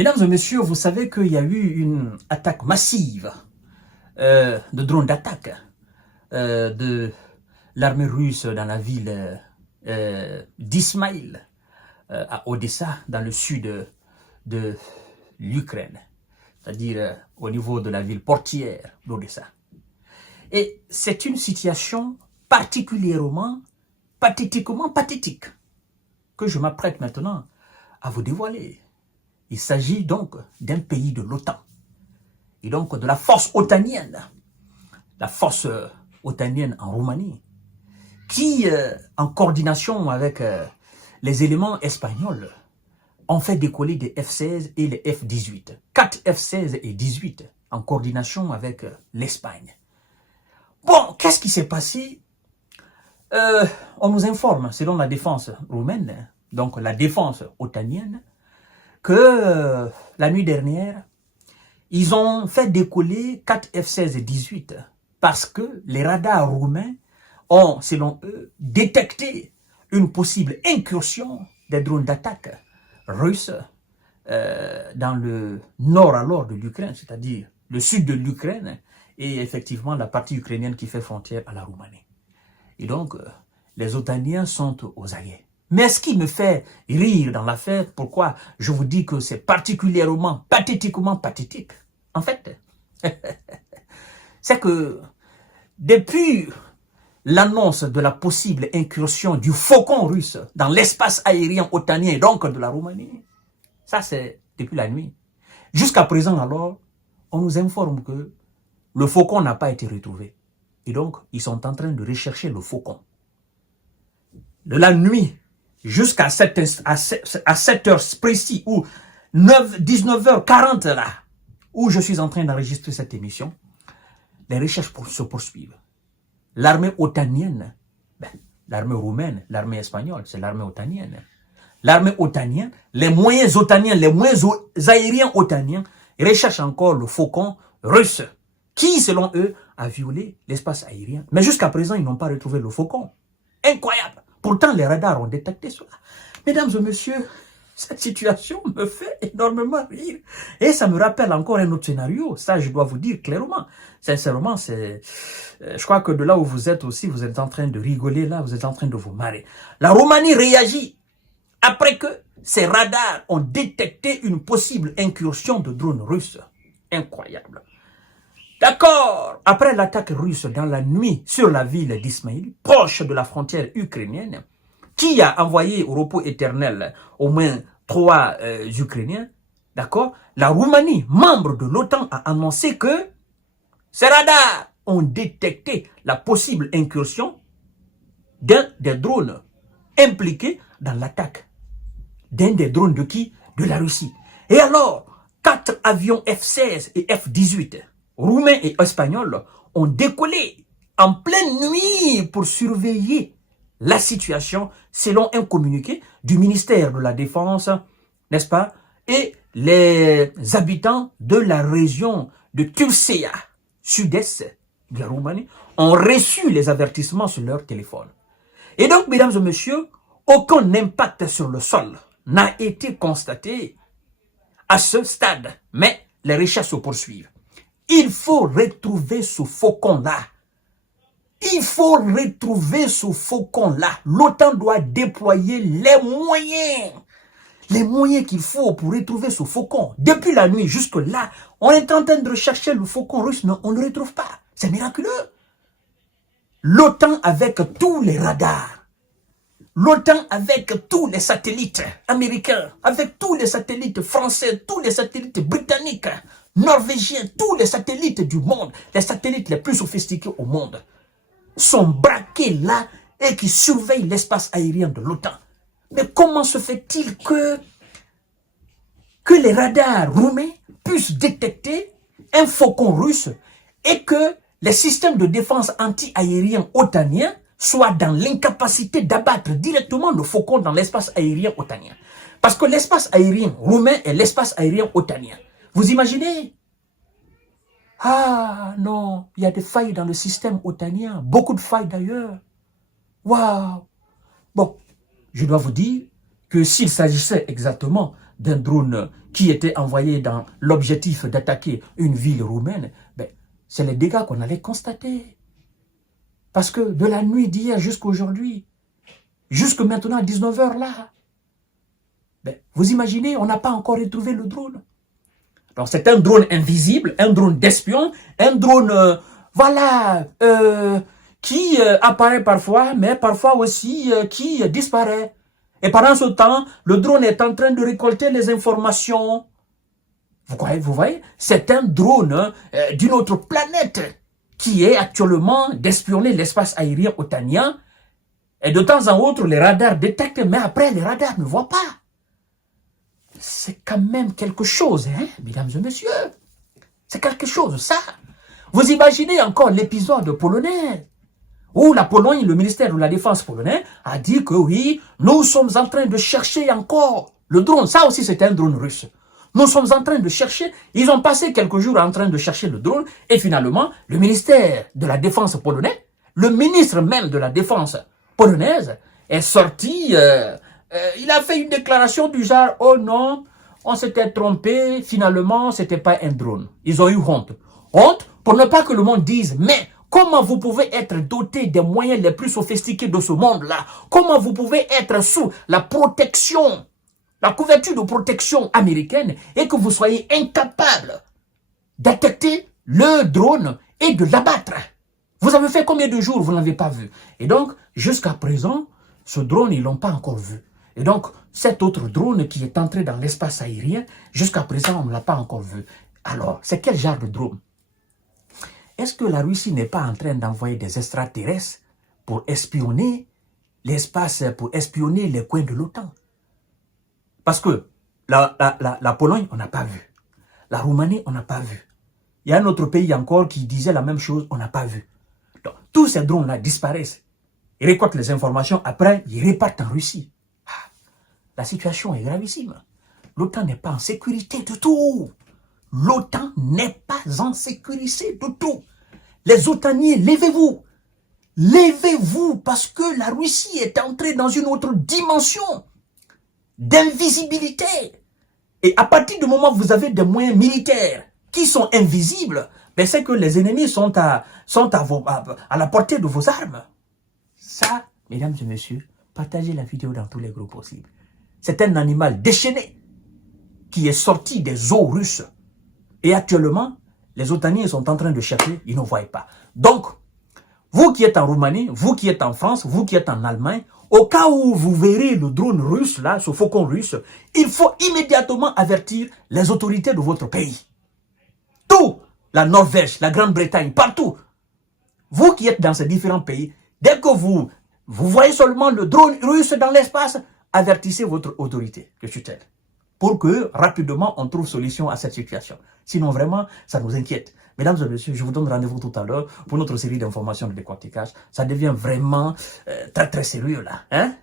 Mesdames et messieurs, vous savez qu'il y a eu une attaque massive de drones d'attaque de l'armée russe dans la ville d'Ismaïl, à Odessa, dans le sud de l'Ukraine, c'est-à-dire au niveau de la ville portière d'Odessa. Et c'est une situation particulièrement, pathétiquement pathétique que je m'apprête maintenant à vous dévoiler. Il s'agit donc d'un pays de l'OTAN et donc de la force otanienne, en Roumanie, qui, en coordination avec les éléments espagnols, ont fait décoller des F-16 et les F-18. 4 F-16 et 18 en coordination avec l'Espagne. Bon, qu'est-ce qui s'est passé? On nous informe, selon la défense roumaine, donc la défense otanienne, que la nuit dernière, ils ont fait décoller 4 F-16 et 18 parce que les radars roumains ont, selon eux, détecté une possible incursion des drones d'attaque russes dans le nord alors de l'Ukraine, c'est-à-dire le sud de l'Ukraine et effectivement la partie ukrainienne qui fait frontière à la Roumanie. Et donc, les Otaniens sont aux aguets. Mais ce qui me fait rire dans l'affaire, pourquoi je vous dis que c'est particulièrement, pathétiquement pathétique, en fait, c'est que depuis l'annonce de la possible incursion du faucon russe dans l'espace aérien otanien, donc de la Roumanie, ça c'est depuis la nuit. Jusqu'à présent alors, on nous informe que le faucon n'a pas été retrouvé. Et donc, ils sont en train de rechercher le faucon. De la nuit jusqu'à 7 heures précis, ou 19h40 là, où je suis en train d'enregistrer cette émission, les recherches se poursuivent. L'armée otanienne, l'armée roumaine, l'armée espagnole, c'est l'armée otanienne. L'armée otanienne, les moyens otaniens, les moyens aériens otaniens recherchent encore le faucon russe, qui, selon eux, a violé l'espace aérien. Mais jusqu'à présent, ils n'ont pas retrouvé le faucon. Incroyable. Pourtant, les radars ont détecté cela. Mesdames et messieurs, cette situation me fait énormément rire. Et ça me rappelle encore un autre scénario. Ça, je dois vous dire clairement. Sincèrement, je crois que de là où vous êtes aussi, vous êtes en train de rigoler là, vous êtes en train de vous marrer. La Roumanie réagit après que ces radars ont détecté une possible incursion de drones russes. Incroyable. D'accord. Après l'attaque russe dans la nuit sur la ville d'Ismaïl, proche de la frontière ukrainienne, qui a envoyé au repos éternel au moins 3 Ukrainiens, d'accord, la Roumanie, membre de l'OTAN, a annoncé que ces radars ont détecté la possible incursion d'un des drones impliqués dans l'attaque. D'un des drones de qui? De la Russie. Et alors, 4 avions F-16 et F-18 roumains et espagnols ont décollé en pleine nuit pour surveiller la situation selon un communiqué du ministère de la Défense, n'est-ce pas? Et les habitants de la région de Tulcea, sud-est de la Roumanie, ont reçu les avertissements sur leur téléphone. Et donc, mesdames et messieurs, aucun impact sur le sol n'a été constaté à ce stade, mais les recherches se poursuivent. Il faut retrouver ce faucon-là. Il faut retrouver ce faucon-là. L'OTAN doit déployer les moyens qu'il faut pour retrouver ce faucon. Depuis la nuit jusque-là, on est en train de rechercher le faucon russe, mais on ne le retrouve pas. C'est miraculeux. L'OTAN avec tous les radars, l'OTAN avec tous les satellites américains, avec tous les satellites français, tous les satellites britanniques, norvégiens, tous les satellites du monde, les satellites les plus sophistiqués au monde, sont braqués là et qui surveillent l'espace aérien de l'OTAN. Mais comment se fait-il que les radars roumains puissent détecter un faucon russe et que les systèmes de défense anti-aériens otaniens soient dans l'incapacité d'abattre directement le faucon dans l'espace aérien otanien? Parce que l'espace aérien roumain est l'espace aérien otanien. Vous imaginez? Ah non, il y a des failles dans le système otanien, beaucoup de failles d'ailleurs. Waouh! Bon, je dois vous dire que s'il s'agissait exactement d'un drone qui était envoyé dans l'objectif d'attaquer une ville roumaine, ben, c'est les dégâts qu'on allait constater. Parce que de la nuit d'hier jusqu'à aujourd'hui, jusque maintenant à 19h là, ben, vous imaginez, on n'a pas encore retrouvé le drone. Donc c'est un drone invisible, un drone d'espion, un drone, qui apparaît parfois, mais parfois aussi qui disparaît. Et pendant ce temps, le drone est en train de récolter les informations. Vous voyez, c'est un drone d'une autre planète qui est actuellement d'espionner l'espace aérien otanien. Et de temps en autre, les radars détectent, mais après, les radars ne voient pas. C'est quand même quelque chose, hein, mesdames et messieurs. C'est quelque chose, ça. Vous imaginez encore l'épisode polonais, où la Pologne, le ministère de la Défense polonais, a dit que oui, nous sommes en train de chercher encore le drone. Ça aussi, c'était un drone russe. Nous sommes en train de chercher. Ils ont passé quelques jours en train de chercher le drone. Et finalement, le ministère de la Défense polonais, le ministre même de la Défense polonaise, est sorti. Il a fait une déclaration du genre, oh non, on s'était trompé. Finalement, c'était pas un drone. Ils ont eu honte. Honte pour ne pas que le monde dise, mais comment vous pouvez être doté des moyens les plus sophistiqués de ce monde-là? Comment vous pouvez être sous la protection, la couverture de protection américaine et que vous soyez incapable d'attaquer le drone et de l'abattre? Vous avez fait combien de jours vous ne l'avez pas vu? Et donc, jusqu'à présent, ce drone, ils ne l'ont pas encore vu. Et donc, cet autre drone qui est entré dans l'espace aérien, jusqu'à présent, on ne l'a pas encore vu. Alors, c'est quel genre de drone? Est-ce que la Russie n'est pas en train d'envoyer des extraterrestres pour espionner l'espace, pour espionner les coins de l'OTAN? Parce que la Pologne, on n'a pas vu. La Roumanie, on n'a pas vu. Il y a un autre pays encore qui disait la même chose, on n'a pas vu. Donc, tous ces drones-là disparaissent. Ils récoltent les informations, après, ils repartent en Russie. La situation est gravissime. L'OTAN n'est pas en sécurité du tout. L'OTAN n'est pas en sécurité du tout. Les OTANiens, levez-vous. Levez-vous parce que la Russie est entrée dans une autre dimension d'invisibilité. Et à partir du moment où vous avez des moyens militaires qui sont invisibles, ben c'est que les ennemis sont à la portée de vos armes. Ça, mesdames et messieurs, partagez la vidéo dans tous les groupes possibles. C'est un animal déchaîné qui est sorti des eaux russes. Et actuellement, les OTANiens sont en train de chercher, ils ne voient pas. Donc, vous qui êtes en Roumanie, vous qui êtes en France, vous qui êtes en Allemagne, au cas où vous verrez le drone russe, là, ce faucon russe, il faut immédiatement avertir les autorités de votre pays. Tout, la Norvège, la Grande-Bretagne, partout. Vous qui êtes dans ces différents pays, dès que vous voyez seulement le drone russe dans l'espace, avertissez votre autorité de tutelle pour que rapidement on trouve solution à cette situation. Sinon vraiment, ça nous inquiète. Mesdames et messieurs, je vous donne rendez-vous tout à l'heure pour notre série d'informations de décortiquage. Ça devient vraiment très très sérieux là. Hein?